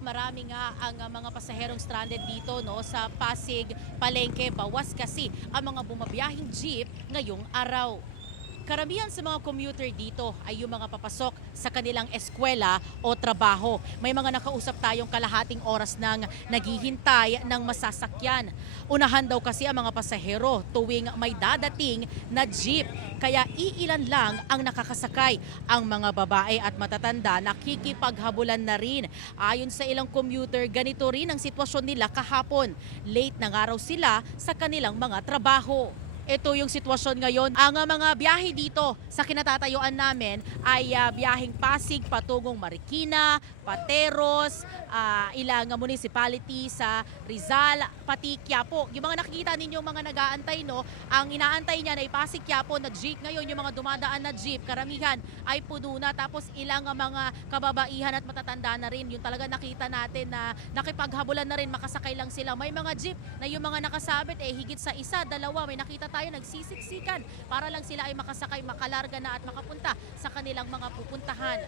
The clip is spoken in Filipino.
marami nga ang mga pasaherong stranded dito no sa Pasig, Palengke. Bawas kasi ang mga bumabiyahing jeep ngayong araw. Karamihan sa mga commuter dito ay yung mga papasok sa kanilang eskwela o trabaho. May mga nakausap tayong kalahating oras nang naghihintay ng masasakyan. Unahan daw kasi ang mga pasahero tuwing may dadating na jeep. Kaya iilan lang ang nakakasakay. Ang mga babae at matatanda nakikipaghabulan na rin. Ayon sa ilang commuter, ganito rin ang sitwasyon nila kahapon. Late na nga raw sila sa kanilang mga trabaho. Ito yung sitwasyon ngayon. Ang mga biyahe dito sa kinatatayuan namin ay biyaheng Pasig patungong Marikina, Pateros, ilang municipality sa Rizal, pati Quiapo. Yung mga nakikita ninyong mga nag-aantay, no, ang inaantay niya ay Pasig, Quiapo na jeep. Ngayon yung mga dumadaan na jeep, karamihan ay puno na. Tapos ilang mga kababaihan at matatanda na rin. Yung talaga nakita natin na nakipaghabulan na rin, makasakay lang sila. May mga jeep na yung mga nakasabit higit sa isa, dalawa. May nakita tayo nagsisiksikan para lang sila ay makasakay, makalarga na at makapunta sa kanilang mga pupuntahan.